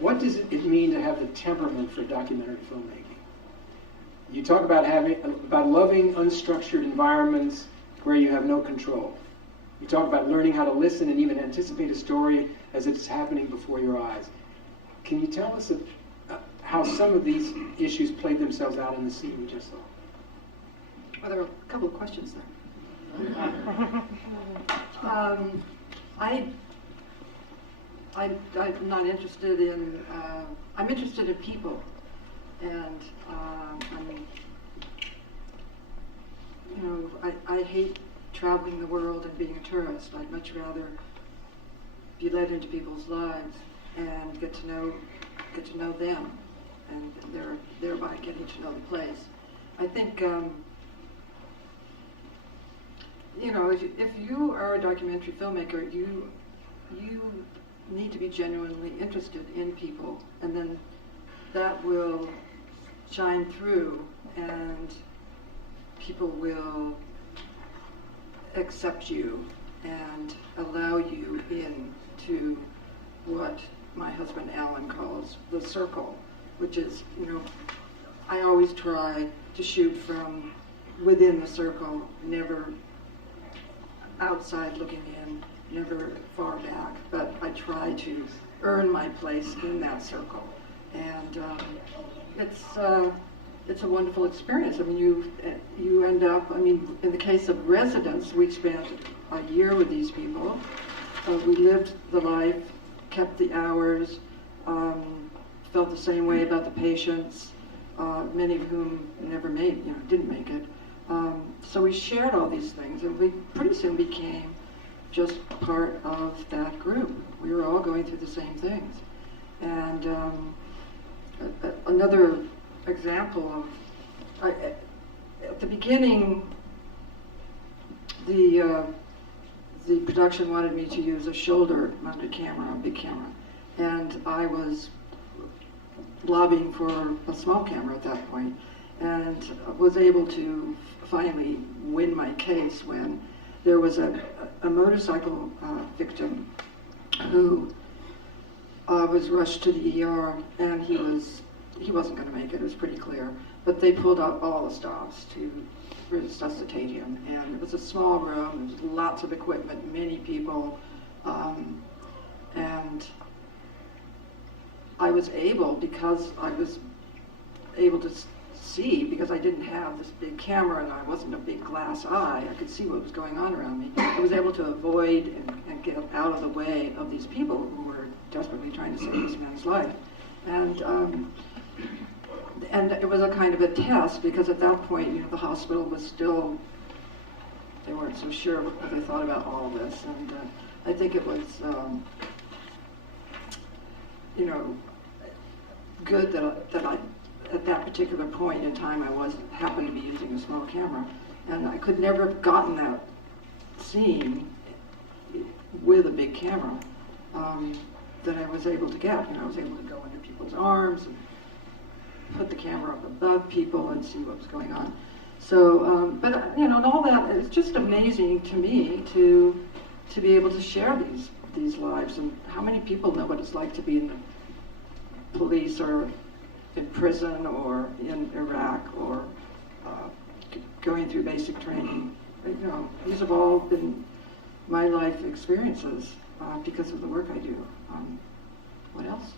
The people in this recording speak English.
what does it mean to have the temperament for documentary filmmaking? You talk about loving unstructured environments where you have no control. You talk about learning how to listen and even anticipate a story as it's happening before your eyes. Can you tell us how some of these issues played themselves out in the scene we just saw? Well, there were a couple of questions there. I'm not interested in, I'm interested in people, and I hate traveling the world and being a tourist. I'd much rather be led into people's lives and get to know them, and thereby getting to know the place. I think, if you are a documentary filmmaker, you need to be genuinely interested in people, and then that will shine through, and people will accept you and allow you into what my husband Alan calls the circle, which is, I always try to shoot from within the circle, never outside looking in, never far back, but I try to earn my place in that circle. And it's a wonderful experience. I mean, you end up, in the case of residents, we spent a year with these people. We lived the life, kept the hours, felt the same way about the patients, many of whom never didn't make it. So we shared all these things, and we pretty soon became just part of that group. We were all going through the same things. And another example of, at the beginning, the production wanted me to use a shoulder-mounted camera, a big camera, and I was lobbying for a small camera at that point, and was able to finally win my case when there was a motorcycle victim who was rushed to the ER, and he wasn't going to make it. It was pretty clear, but they pulled out all the stops to resuscitate him, and it was a small room. There was lots of equipment, many people, and I was able, because I was able to see, because I didn't have this big camera and I wasn't a big glass eye, I could see what was going on around me. I was able to avoid and get out of the way of these people who were desperately trying to save this man's life. And it was a kind of a test, because at that point, the hospital was still, they weren't so sure what they thought about all of this. And I think it was, good that I, at that particular point in time, happened to be using a small camera, and I could never have gotten that scene with a big camera that I was able to get. I was able to go into people's arms and put the camera up above people and see what was going on. So, but and all that, it's just amazing to me to be able to share these lives, and how many people know what it's like to be in the police or in prison or in Iraq or going through basic training. These have all been my life experiences because of the work I do. What else?